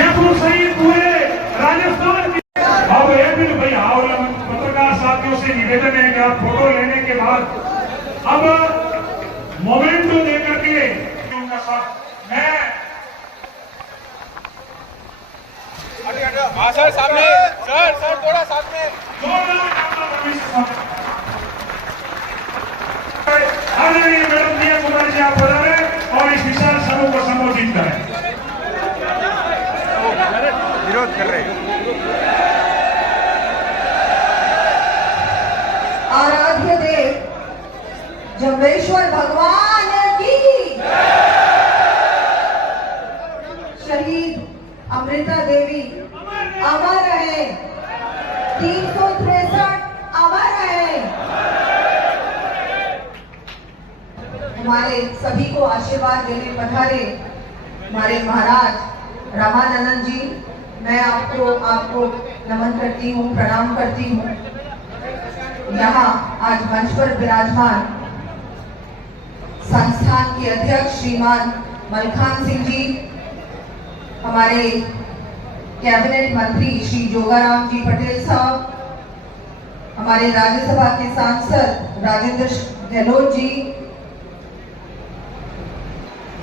जयपुर सहित पूरे राजस्थान की। अब एक मिनट भाई, और पत्रकार साथियों से निवेदन है कि आप फोटो लेने के बाद अब मोमेंटो देकर के उनका साथ मैं सर सामने, सर थोड़ा सामने। आदरणीय मैडम दिया कुमार जी, आप पधारे और इस विशाल समूह को संबोधित करें। विरोध कर रहे हैं। आराध्य देव जम्बेश्वर भगवान की, शहीद अमृता देवी अमर रहे, 363 अमर रहे। हमारे सभी को आशीर्वाद देने पधारे हमारे महाराज रामानंद जी, मैं आपको नमन करती हूँ, प्रणाम करती हूँ। यहाँ आज मंच पर विराजमान संस्थान के अध्यक्ष श्रीमान मलखान सिंह जी, हमारे कैबिनेट मंत्री श्री जोगाराम जी पटेल साहब, हमारे राज्यसभा के सांसद राजेंद्र गहलोत जी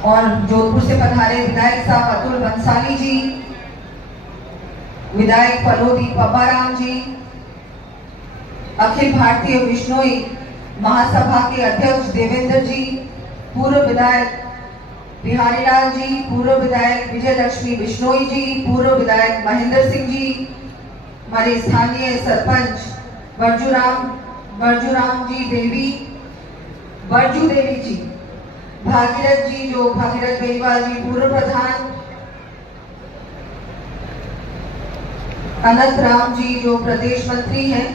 और जोधपुर से पधारे विधायक साहब अतुल बंसाली जी, विधायक फलोदी पब्बाराम जी, अखिल भारतीय बिश्नोई महासभा के अध्यक्ष देवेंद्र जी, पूर्व विधायक बिहारीलाल जी, पूर्व विधायक विजय लक्ष्मी बिश्नोई जी, पूर्व विधायक महेंद्र सिंह जी, हमारे स्थानीय सरपंच बरजू देवी जी, भागीरथ जी जो भागीरथ बेनीवाल जी पूर्व प्रधान, अनंत राम जी जो प्रदेश मंत्री हैं,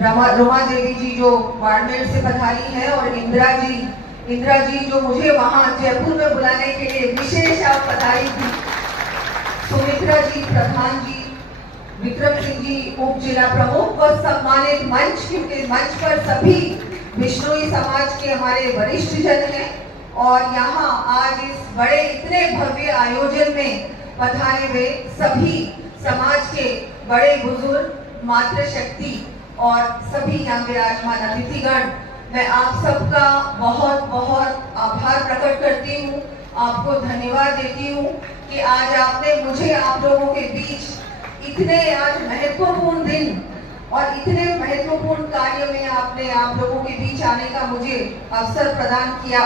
रोमा देवी जी जो बाड़मेर से पधारी है, और इंदिरा जी जो मुझे वहां जयपुर में बुलाने के लिए विशेष आप पधारी थी, सुमित्रा जी प्रधान जी, विक्रम सिंह जी उप जिला प्रमुख व सम्मानित मंच, क्योंकि मंच पर सभी बिश्नोई समाज के हमारे वरिष्ठ जन हैं, और यहाँ आज इस बड़े इतने भव्य आयोजन में पधारे हुए सभी समाज के बड़े बुजुर्ग, मातृशक्ति और सभी यहाँ विराजमान अतिथिगण, मैं आप सबका बहुत बहुत आभार प्रकट करती हूँ, आपको धन्यवाद देती हूँ कि आज आपने मुझे आप लोगों के बीच इतने आज महत्वपूर्ण दिन और इतने महत्वपूर्ण कार्य में आपने आप लोगों के बीच आने का मुझे अवसर प्रदान किया।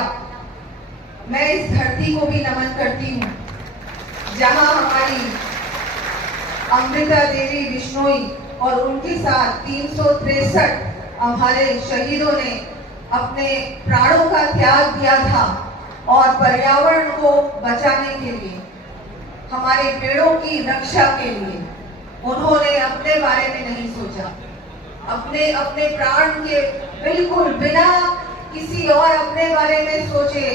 मैं इस धरती को भी नमन करती हूँ जहाँ हमारी अमृता देवी बिश्नोई और उनके साथ 363 हमारे शहीदों ने अपने प्राणों का त्याग दिया था, और पर्यावरण को बचाने के लिए, हमारे पेड़ों की रक्षा के लिए उन्होंने अपने बारे में नहीं सोचा, अपने प्राण के बिल्कुल बिना किसी और अपने बारे में सोचे,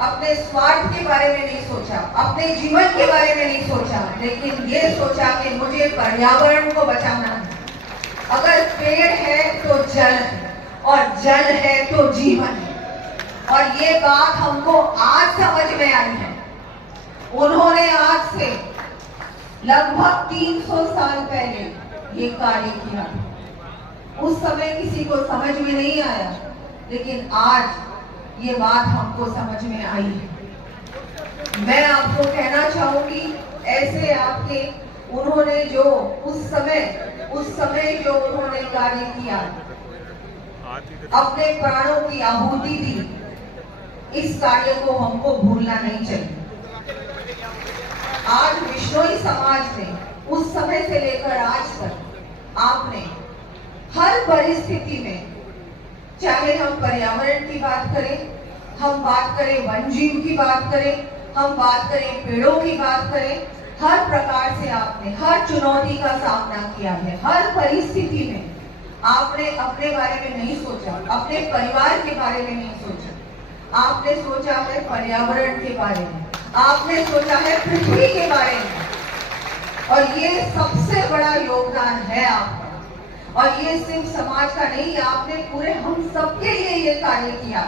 अपने स्वार्थ के बारे में नहीं सोचा, अपने जीवन के बारे में नहीं सोचा, लेकिन ये सोचा कि मुझे पर्यावरण को बचाना है। अगर पेड़ है तो जल है, और जल है तो जीवन है, और ये बात हमको आज समझ में आई है। उन्होंने आज से लगभग 300 साल पहले ये कार्य किया। उस समय किसी को समझ में नहीं आया, लेकिन आज ये बात हमको समझ में आई है। मैं आपको कहना चाहूंगी, ऐसे आपके उन्होंने जो उस समय जो उन्होंने कार्य किया, अपने प्राणों की आहुति दी, इस कार्य को हमको भूलना नहीं चाहिए। आज बिश्नोई समाज ने उस समय से लेकर आज तक आपने हर परिस्थिति में, चाहे हम पर्यावरण की बात करें, हम बात करें वन जीव की बात करें, हम बात करें पेड़ों की बात करें, हर प्रकार से आपने हर चुनौती का सामना किया है। हर परिस्थिति में आपने अपने बारे में नहीं सोचा, अपने परिवार के बारे में नहीं सोचा, आपने सोचा है पर्यावरण के बारे में, आपने सोचा है पृथ्वी के बारे में, और ये सबसे बड़ा योगदान है आपका। और ये सिर्फ समाज का नहीं, आपने पूरे हम सबके लिए ये कार्य किया।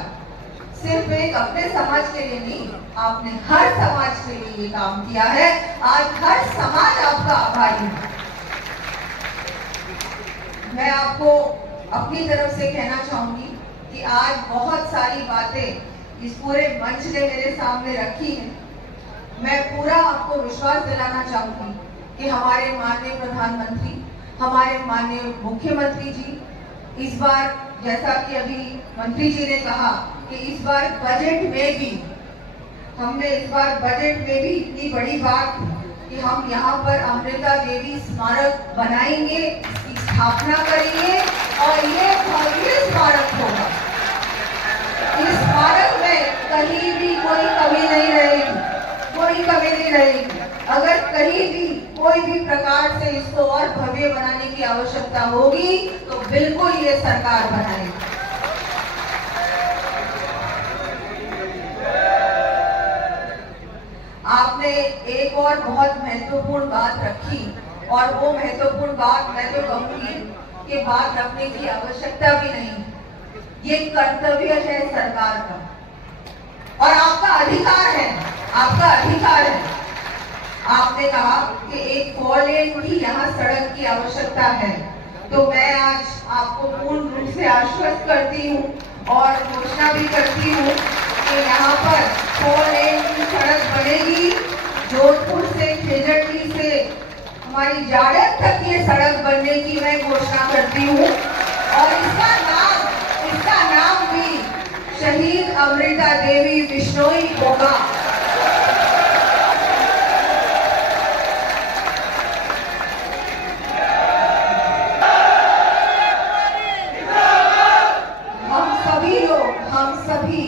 सिर्फ एक अपने समाज के लिए नहीं, आपने हर समाज के लिए ये काम किया है। आज हर समाज आपका आभारी है। मैं आपको अपनी तरफ से कहना चाहूंगी कि आज बहुत सारी बातें इस पूरे मंच ने मेरे सामने रखी हैं। मैं पूरा आपको विश्वास दिलाना चाहूंगी कि हमारे माननीय प्रधानमंत्री, हमारे माननीय मुख्यमंत्री जी इस बार, जैसा कि अभी मंत्री जी ने कहा कि इस बार बजट में भी हमने इतनी बड़ी बात कि हम यहाँ पर अमृता देवी स्मारक बनाएंगे, इसकी स्थापना करेंगे और ये भव्य स्मारक होगा। इस स्मारक में कहीं भी कोई कमी नहीं रहेगी, कोई कमी नहीं रहेगी। अगर कहीं भी कोई भी प्रकार से इसको और भव्य बनाने की आवश्यकता होगी तो बिल्कुल ये सरकार बनाएगी। आपने एक और बहुत महत्वपूर्ण बात रखी और वो महत्वपूर्ण बात मैं तो कहूंगी कि बात रखने की आवश्यकता भी नहीं, ये कर्तव्य है सरकार का और आपका अधिकार है, आपका अधिकार है। आपने कहा कि एक 4 लेन की यहाँ सड़क की आवश्यकता है, तो मैं आज आपको पूर्ण रूप से आश्वस्त करती हूँ और घोषणा भी करती हूँ कि यहाँ पर 4 लेन की सड़क बनेगी। जोधपुर से खेजड़ली से हमारी जाड़क तक ये सड़क बनने की मैं घोषणा करती हूँ और इसका नाम भी शहीद अमृता देवी बिश्नोई होगा। हम सभी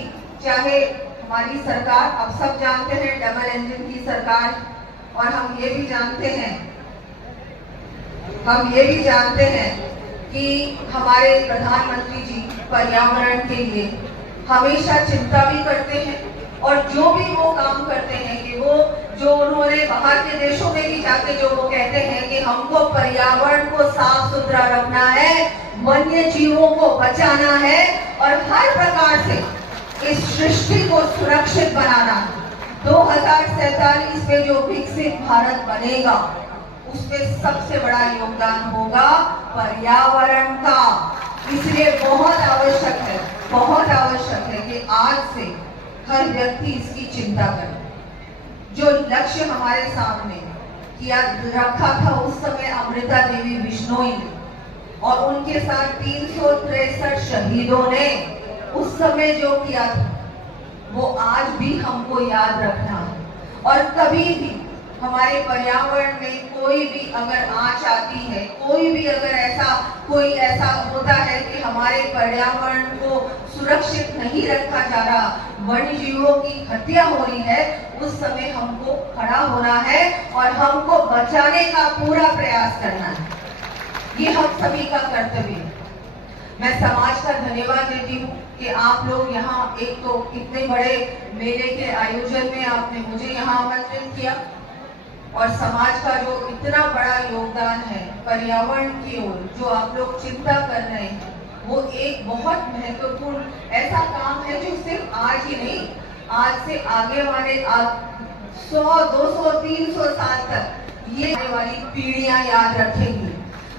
चाहे हमारी सरकार, अब सब जानते हैं डबल इंजन की सरकार, और हम ये भी जानते हैं कि हमारे प्रधानमंत्री जी पर्यावरण के लिए हमेशा चिंता भी करते हैं और जो भी वो काम करते हैं कि वो जो उन्होंने बाहर के देशों में भी जाके जो वो कहते हैं कि हमको पर्यावरण को साफ सुथरा रखना है, वन्य जीवों को बचाना है और हर प्रकार से इस सृष्टि को सुरक्षित बनाना। 2047 में जो विकसित भारत बनेगा उसमें सबसे बड़ा योगदान होगा पर्यावरण का। इसलिए बहुत आवश्यक है कि आज से हर व्यक्ति इसकी चिंता करे। जो लक्ष्य हमारे सामने किया रखा था उस समय अमृता देवी बिश्नोई ने और उनके साथ 363 शहीदों ने उस समय जो किया था वो आज भी हमको याद रखना है। और कभी भी हमारे पर्यावरण में कोई भी अगर आंच आती है, कोई भी अगर ऐसा होता है कि हमारे पर्यावरण को सुरक्षित नहीं रखा जा रहा, वन्य जीवों की हत्या हो रही है, उस समय हमको खड़ा होना है और हमको बचाने का पूरा प्रयास करना है। ये हम सभी का कर्तव्य है। मैं समाज का धन्यवाद देती हूँ कि आप लोग यहाँ एक तो इतने बड़े मेले के आयोजन में आपने मुझे यहाँ आमंत्रित किया और समाज का जो इतना बड़ा योगदान है पर्यावरण की ओर जो आप लोग चिंता कर रहे हैं, वो एक बहुत महत्वपूर्ण ऐसा काम है जो सिर्फ आज ही नहीं, आज से आगे वाले 100, 200, 300 साल तक ये आने वाली पीढ़ियां याद रखेंगी।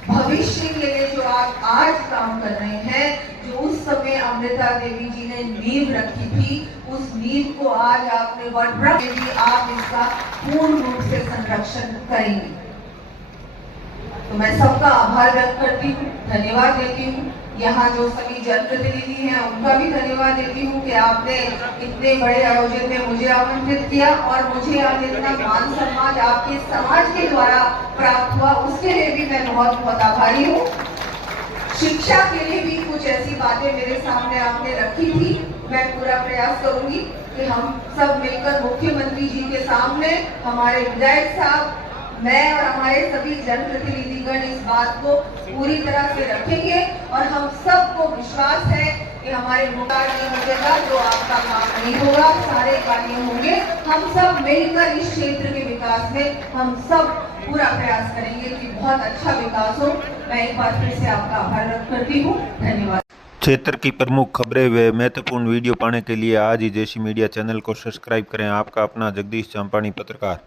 भविष्य के लिए जो आप आज काम कर रहे हैं, जो उस समय अमृता देवी जी ने नींव रखी थी, उस नींव को आज आपने वर्ष भी आप इसका पूर्ण रूप से संरक्षण करेंगे। तो मैं सबका आभार व्यक्त करती हूँ, धन्यवाद देती हूँ। यहाँ जो सभी जनप्रतिनिधि हैं उनका भी धन्यवाद देती हूँ कि आपने इतने बड़े आयोजन में मुझे आमंत्रित किया और मुझे आज इतना मान सम्मान आपके समाज के द्वारा प्राप्त हुआ, उसके लिए भी मैं बहुत बहुत आभारी हूँ। शिक्षा के लिए भी कुछ ऐसी बातें मेरे सामने आपने रखी थी। मैं पूरा प्रयास करूंगी कि हम सब मिलकर मुख्यमंत्री जी के सामने, हमारे विधायक साहब, मैं और हमारे सभी जनप्रतिनिधिगण इस बात को पूरी तरह से रखेंगे और हम सबको विश्वास है कि हमारे मुकार नहीं होगा, जो आपका काम नहीं होगा, सारे कार्य होंगे। हम सब मिलकर इस क्षेत्र के विकास में हम सब पूरा प्रयास करेंगे कि बहुत अच्छा विकास हो। मैं एक बार फिर से आपका आभार व्यक्त करती हूँ। धन्यवाद। क्षेत्र की प्रमुख खबरें व महत्वपूर्ण वीडियो पाने के लिए आज ही जैसी मीडिया चैनल को सब्सक्राइब करें। आपका अपना जगदीश चांपानी पत्रकार।